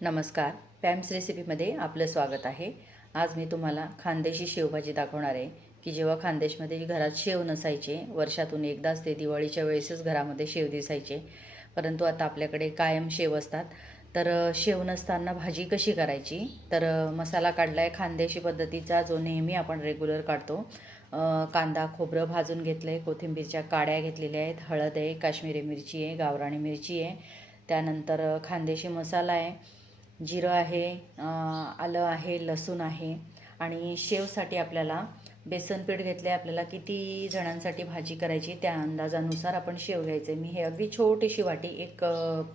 नमस्कार. पॅम्स रेसिपीमध्ये आपलं स्वागत आहे. आज मी तुम्हाला खानदेशी शेवभाजी दाखवणार आहे की जेव्हा खानदेशमध्ये घरात शेव नसायचे वर्षातून एकदाच ते दिवाळीच्या वेळेसच घरामध्ये शेव दिसायचे. परंतु आता आपल्याकडे कायम शेव असतात. तर शेव नसताना भाजी कशी करायची? तर मसाला काढला आहे खानदेशी पद्धतीचा जो नेहमी आपण रेग्युलर काढतो. कांदा खोबरं भाजून घेतलं आहे कोथिंबीरच्या काड्या घेतलेल्या आहेत हळद आहे काश्मीरी मिरची आहे गावराणी मिरची आहे. त्यानंतर खानदेशी मसाला आहे. जिरं आहे आलं आहे लसूण आहे आणि शेवसाठी आपल्याला बेसन पीठ घेतले आपल्याला किती जणांसाठी भाजी करायची त्या अंदाजानुसार आपण शेव घ्यायचं आहे मी हे अगदी छोटीशी वाटी एक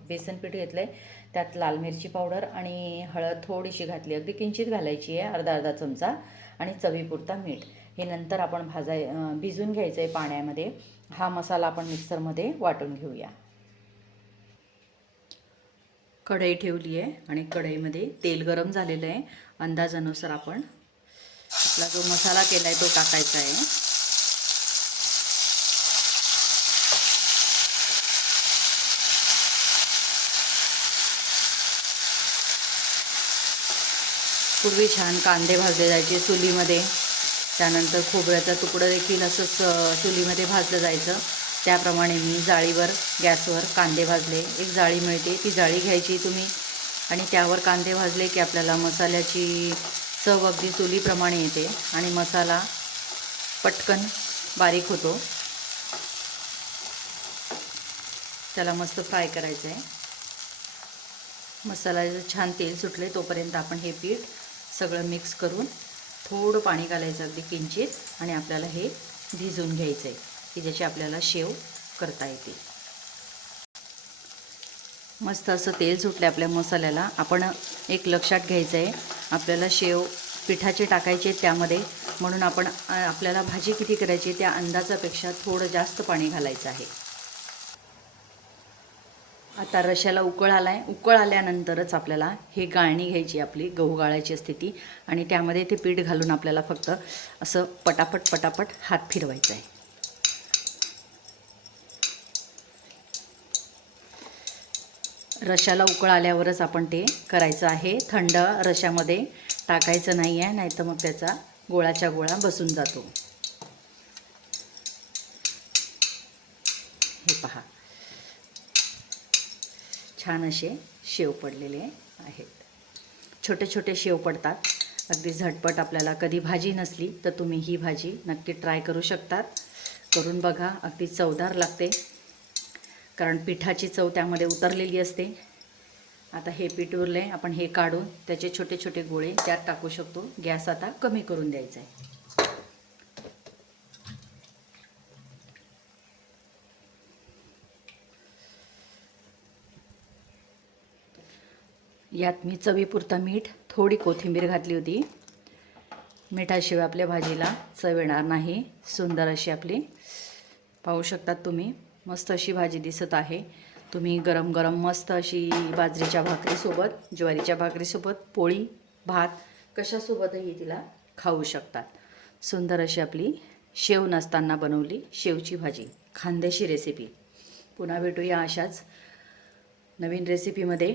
बेसन पीठ घेतलं आहे त्यात लाल मिरची पावडर आणि हळद थोडीशी घातली. अगदी किंचित घालायची आहे अर्धा अर्धा चमचा आणि चवीपुरता मीठ. हे नंतर आपण भाजाय भिजून घ्यायचं आहे पाण्यामध्ये. हा मसाला आपण मिक्सरमध्ये वाटून घेऊया. कढई ठेवली आहे आणि कढईमध्ये तेल गरम झालेलं आहे. अंदाजानुसार आपण आपला जो मसाला केला आहे तो टाकायचा आहे. पूर्वी छान कांदे भाजले जायचे चुलीमध्ये. त्यानंतर खोबऱ्याचा तुकडं देखील असंच चुलीमध्ये भाजलं जायचं. त्याप्रमाणे मी जाळीवर गॅसवर कांदे भाजले. एक जाळी मिळते ती जाळी घ्यायची तुम्ही. आणि त्यावर कांदे भाजले की आपल्याला मसाल्याची चव अगदी चुलीप्रमाणे येते. आणि मसाला पटकन बारीक होतो. त्याला मस्त फ्राय करायचं आहे मसाल्याचं छान तेल सुटले तोपर्यंत आपण हे पीठ सगळं मिक्स करून थोडं पाणी घालायचं अगदी किंचित. आणि आपल्याला हे भिजवून घ्यायचं आहे की ज्याची आपल्याला शेव करता येते. मस्त असं तेल सुटलं आपल्या मसाल्याला. आपण एक लक्षात घ्यायचं आहे आपल्याला शेव पिठाचे टाकायचे त्यामध्ये म्हणून आपण आपल्याला भाजी किती करायची त्या अंदाजापेक्षा थोडं जास्त पाणी घालायचं आहे. आता रश्याला उकळ आला आहे उकळ आल्यानंतरच आपल्याला हे गाळणी घ्यायची आपली गहू गाळायची असते ती. आणि त्यामध्ये ते पीठ घालून आपल्याला फक्त असं पटापट पटापट हात फिरवायचा आहे रशाला उकळ आल्यावरच आपण ते करायचं आहे. थंड रशामध्ये टाकायचं नाही आहे नाहीतर मग त्याचा गोळाच्या गोळा बसून जातो. हे पहा. छान असे शेव पडलेले आहेत. छोटे छोटे शेव पडतात. अगदी झटपट आपल्याला कधी भाजी नसली तर तुम्ही ही भाजी नक्की ट्राय करू शकतात. करून बघा अगदी चवदार लागते. कारण पिठाची चव त्यामध्ये उतरलेली असते. आता हे पीठ उरले आपण हे काढून त्याचे छोटे छोटे गोळे त्यात टाकू शकतो. गॅस आता कमी करून द्यायचा आहे यात मी चवीपुरता मीठ थोडी कोथिंबीर घातली होती. मिठाशिवाय आपल्या भाजीला चव येणार नाही. सुंदर अशी आपली पाहू शकतात तुम्ही. मस्त अशी भाजी दिसत आहे. तुम्ही गरम गरम मस्त अशी बाजरीच्या भाकरीसोबत ज्वारीच्या भाकरीसोबत पोळी भात कशासोबतही तिला खाऊ शकतात. सुंदर अशी आपली शेव नसताना बनवली शेवची भाजी खानदेशी रेसिपी पुन्हा भेटूया अशाच नवीन रेसिपीमध्ये